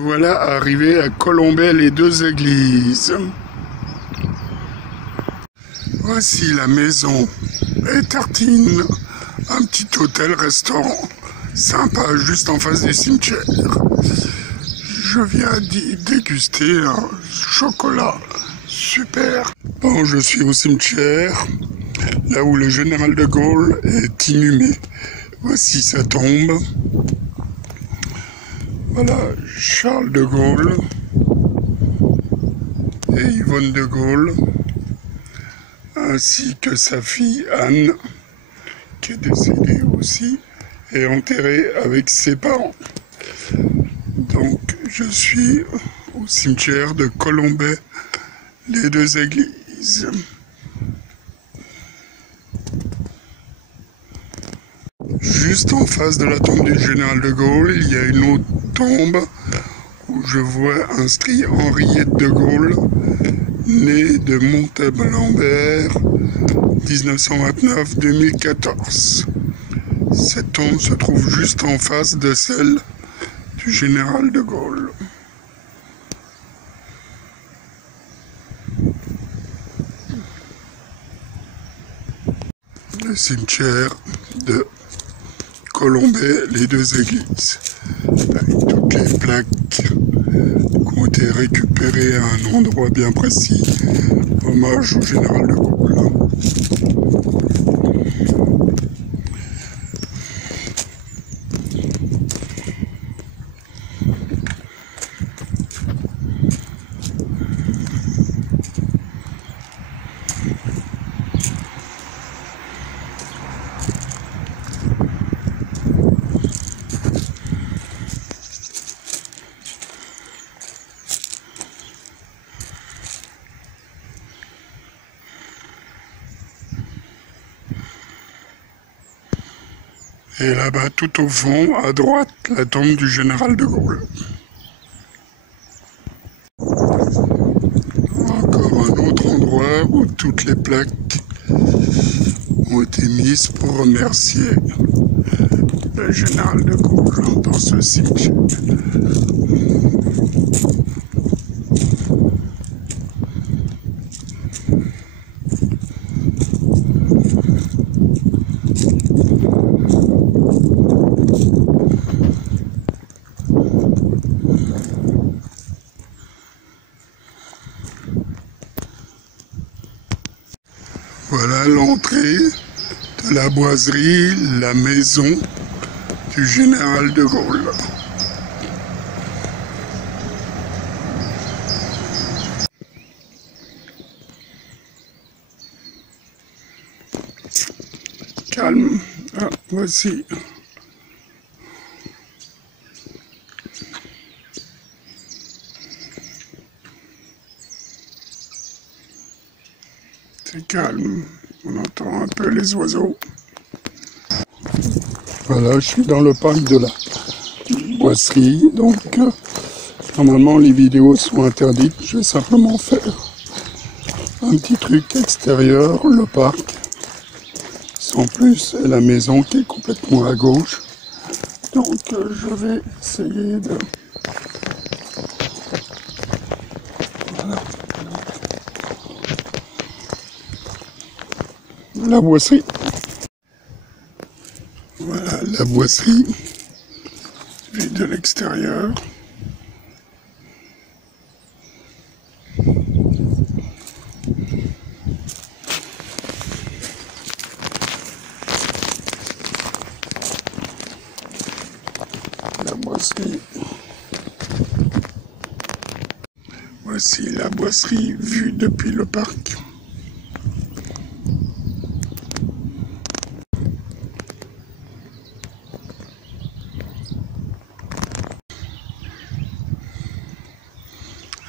Voilà arrivé à Colombey les deux églises. Voici la maison et Tartine, un petit hôtel-restaurant sympa juste en face du cimetière. Je viens d'y déguster un chocolat super. Bon, je suis au cimetière, là où le général de Gaulle est inhumé. Voici sa tombe. Voilà Charles de Gaulle et Yvonne de Gaulle, ainsi que sa fille Anne, qui est décédée aussi, et enterrée avec ses parents. Donc je suis au cimetière de Colombey, les deux églises. Juste en face de la tombe du général de Gaulle, il y a une autre tombe où je vois inscrit Henriette de Gaulle, née de Montalembert, 1929-2014. Cette tombe se trouve juste en face de celle du général de Gaulle. Le cimetière de Colombey, les deux églises, avec toutes les plaques qui ont été récupérées à un endroit bien précis, hommage au général de Gaulle. Et là-bas, tout au fond, à droite, la tombe du général de Gaulle. Encore un autre endroit où toutes les plaques ont été mises pour remercier le général de Gaulle dans ce cimetière. Voilà l'entrée de la boiserie, la maison du général de Gaulle. Calme. Ah, voici. C'est calme. On entend un peu les oiseaux. Voilà, je suis dans le parc de la boiserie. Donc, normalement, les vidéos sont interdites. Je vais simplement faire un petit truc extérieur, le parc. Sans plus, et la maison qui est complètement à gauche. Donc je vais essayer de... Voilà. La boiserie. Voilà la boiserie, vue de l'extérieur. La boiserie. Voici la boiserie vue depuis le parc.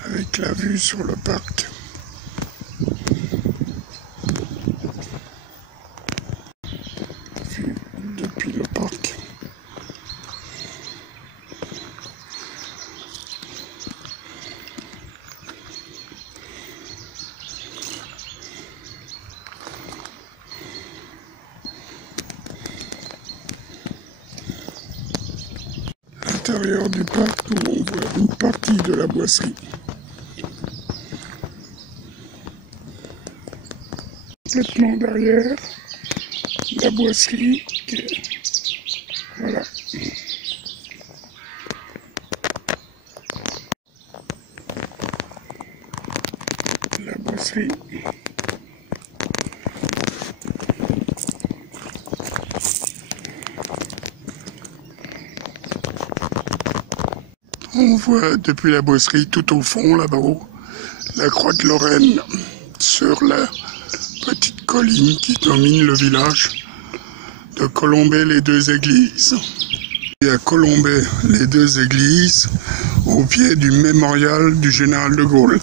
Avec la vue sur le parc. Vue depuis le parc. l'intérieur du parc où on voit une partie de la boisserie. Complètement derrière la boisserie. Voilà. La boisserie. On voit depuis la boisserie tout au fond là-bas la croix de Lorraine sur la petite colline qui domine le village de Colombey-les-Deux-Églises. Et à Colombey-les-Deux-Églises, au pied du mémorial du général de Gaulle,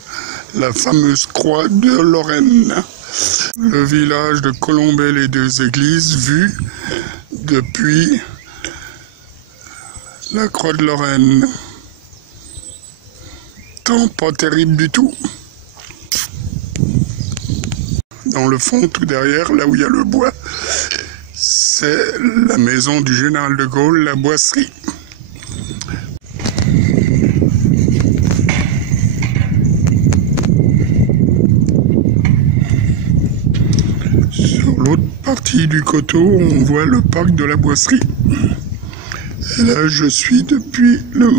la fameuse croix de Lorraine. Le village de Colombey-les-Deux-Églises vu depuis la croix de Lorraine. Temps pas terrible du tout. Dans le fond, tout derrière, là où il y a le bois, c'est la maison du général de Gaulle, la boisserie. Sur l'autre partie du coteau, on voit le parc de la boisserie. Et là, je suis depuis le...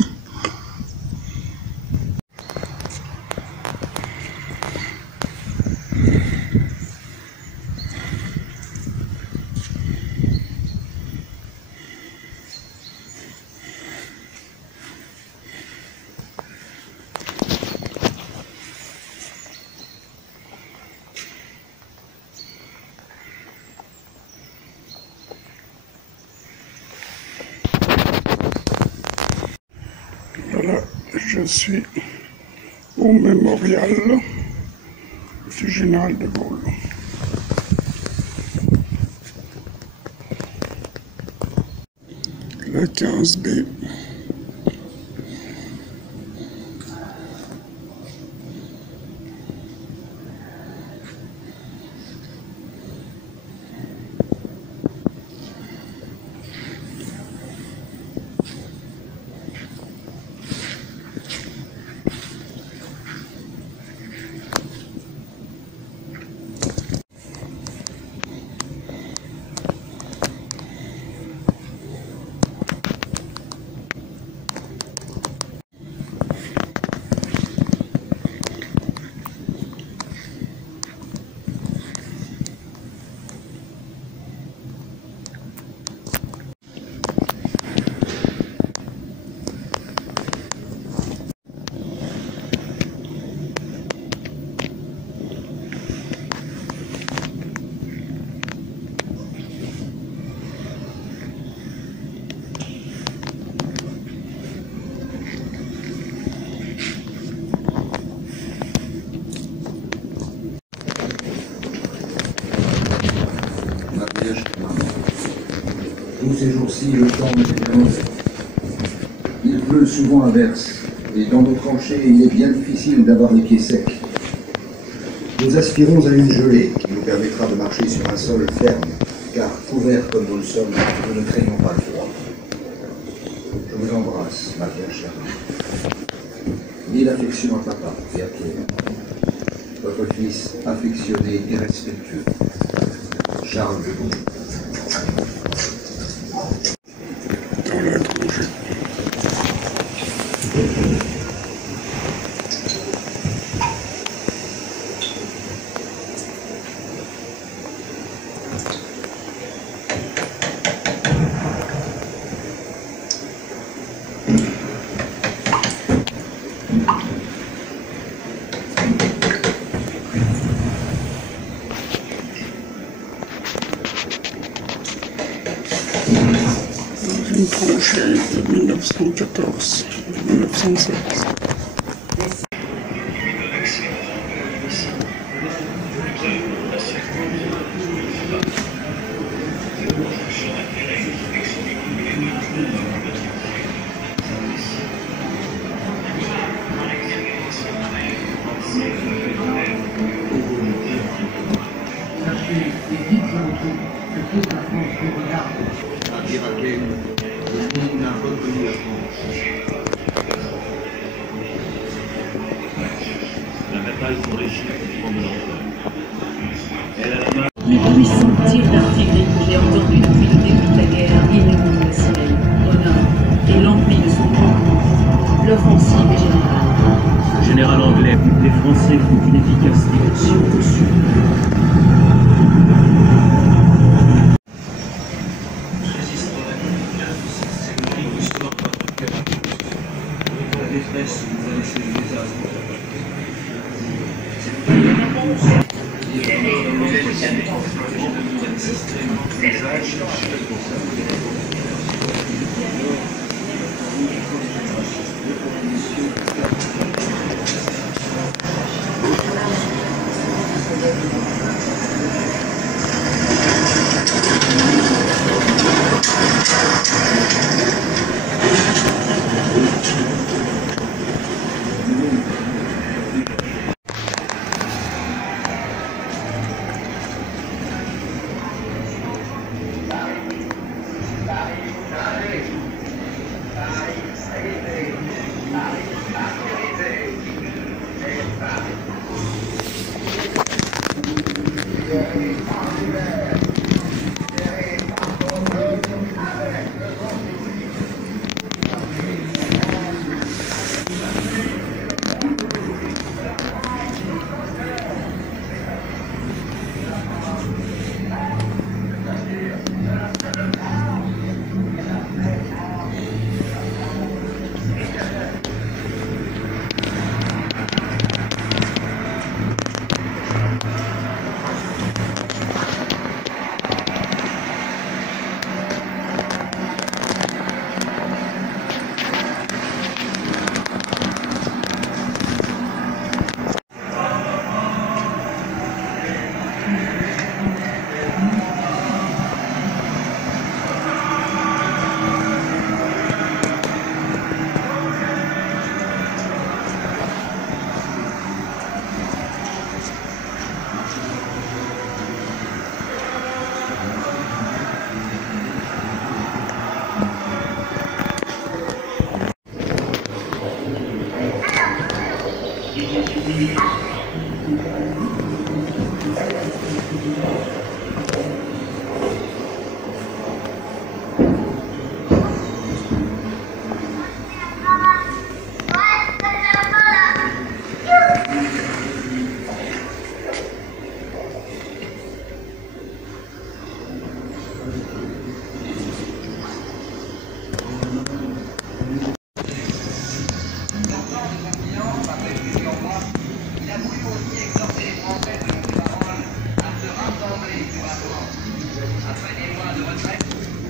Voilà, je suis au mémorial du général de Gaulle. La 15B. Tous ces jours-ci, le temps est mauvais. Il pleut souvent à verse, et dans nos tranchées, il est bien difficile d'avoir les pieds secs. Nous aspirons à une gelée qui nous permettra de marcher sur un sol ferme, car couverts comme nous le sommes, nous ne craignons pas le froid. Je vous embrasse, ma Vierge charmante. Mille affections à papa et à Pierre. Votre fils affectionné et respectueux, Charles de Gaulle. Dans la tranchée. Une tranchée de 1914, 1916. À dire à quel le monde n'a reconnu la France. sur les chiffres qui prend de l'ampleur. Elle a la main. Les puissants tirs d'artillerie que j'ai entendus depuis le début de la guerre illuminent le ciel, au nord, et l'emplit de son commandement. L'offensive est générale. Le général anglais, les Français font une efficace diversion au sud.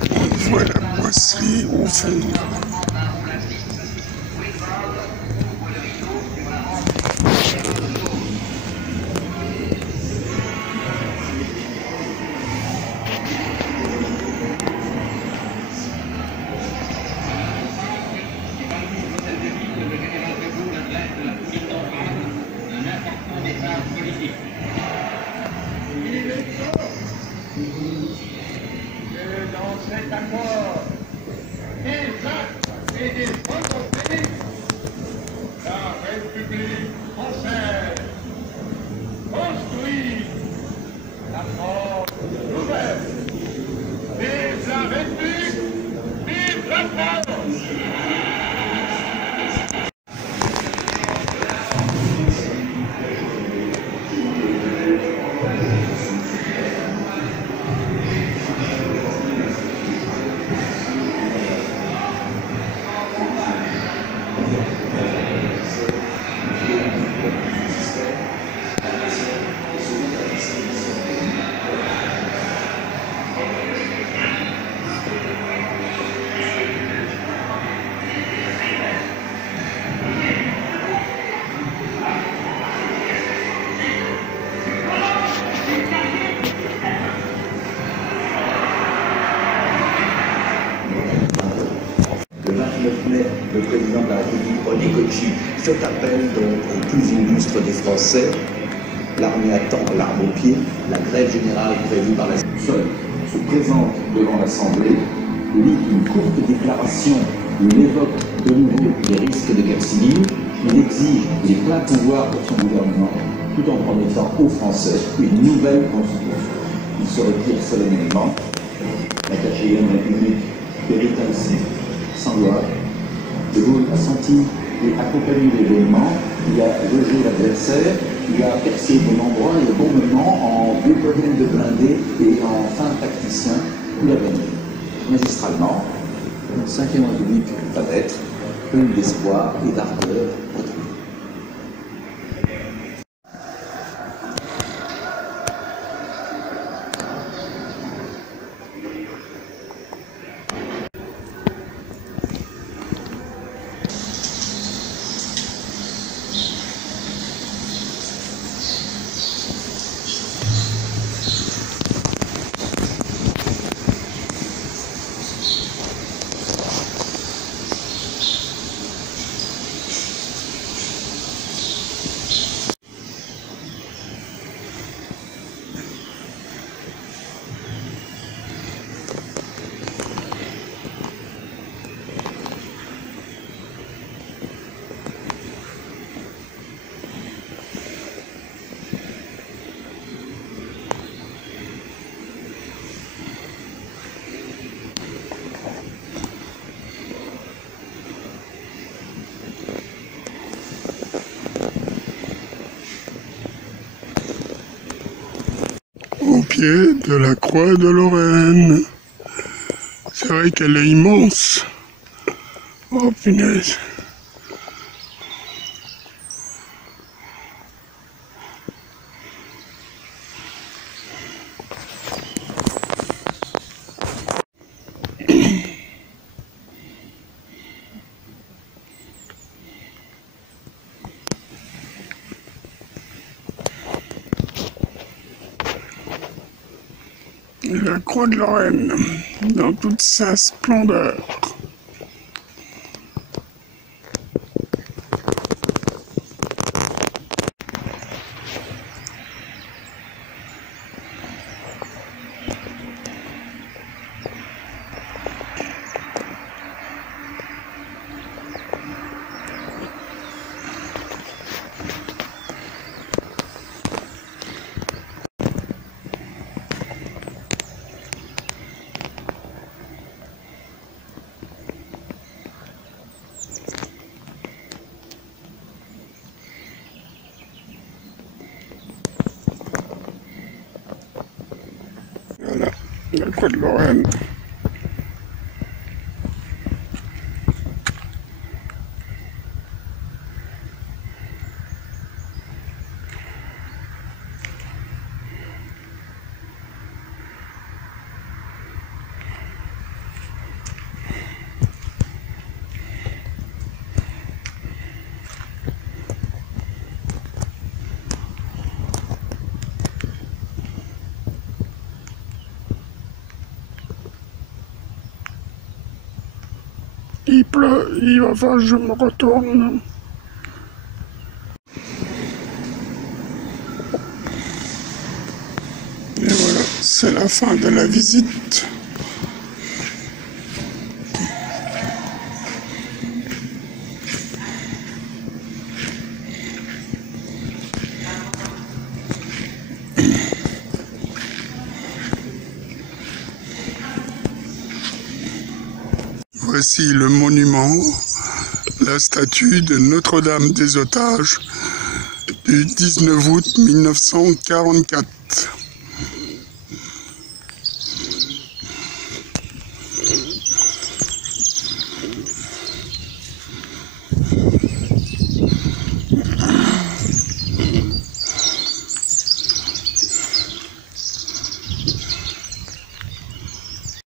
On voit la boisserie au fond. Dans cet accord, des actes et des volontés, la République française construit la France nouvelle. Vive la République, vive la France! Le 29 mai, le président de la République, Onikochi, fait appel donc aux plus illustres des Français. L'armée attend, l'arme au pied, la grève générale prévue par la... Seul se présente devant l'Assemblée, lit une courte déclaration où il évoque de nouveau les risques de guerre civile Il exige les pleins pouvoirs pour son gouvernement, tout en promettant aux Français une nouvelle constitution. Il se retire solennellement. La 4e République périt ainsi, sans gloire. De Gaulle a senti et accompagné l'événement, il a logé l'adversaire, il a percé bon endroit et au bon moment en vieux commune de blindés et en fin tacticien pour l'avenir. Magistralement, une 5e République va naître, pleine d'espoir et d'ardeur retrouvée. Au pied de la croix de Lorraine. C'est vrai qu'elle est immense. Oh punaise. La croix de Lorraine, dans toute sa splendeur. Voilà, la croix de Lorraine. Il pleut, il va falloir que je me retourne. Et voilà, c'est la fin de la visite. Voici le monument, la statue de Notre-Dame des Otages du 19 août 1944.